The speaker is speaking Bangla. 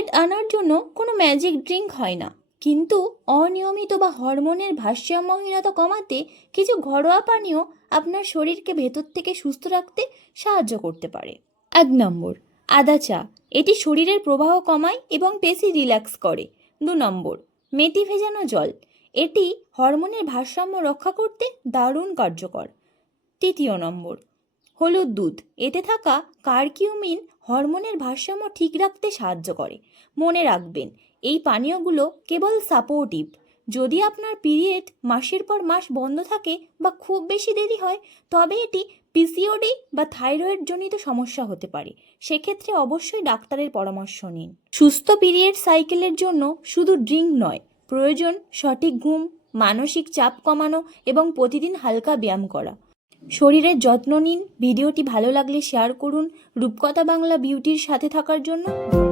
পিরিয়ড আনার জন্য কোনো ম্যাজিক ড্রিঙ্ক হয় না, কিন্তু অনিয়মিত বা হরমোনের ভারসাম্যহীনতা কমাতে কিছু ঘরোয়া পানীয় আপনার শরীরকে ভেতর থেকে সুস্থ রাখতে সাহায্য করতে পারে। 1 নম্বর, আদা চা। এটি শরীরের প্রবাহ কমায় এবং পেশি রিল্যাক্স করে। 2 নম্বর, মেথি ভেজানো জল। এটি হরমোনের ভারসাম্য রক্ষা করতে দারুণ কার্যকর। 3 নম্বর, হলুদ দুধ। এতে থাকা কারকিউমিন হরমোনের ভারসাম্য ঠিক রাখতে সাহায্য করে। মনে রাখবেন, এই পানীয়গুলো কেবল সাপোর্টিভ। যদি আপনার পিরিয়ড মাসের পর মাস বন্ধ থাকে বা খুব বেশি দেরি হয়, তবে এটি পিসিওডি বা থাইরয়েড জনিত সমস্যা হতে পারে। সেক্ষেত্রে অবশ্যই ডাক্তারের পরামর্শ নিন। সুস্থ পিরিয়ড সাইকেলের জন্য শুধু ড্রিঙ্ক নয়, প্রয়োজন সঠিক ঘুম, মানসিক চাপ কমানো এবং প্রতিদিন হালকা ব্যায়াম করা। শরীরের যত্ন নিন। ভিডিওটি ভালো লাগলে শেয়ার করুন। রূপকথা বাংলা বিউটির সাথে থাকার জন্য ধন্যবাদ।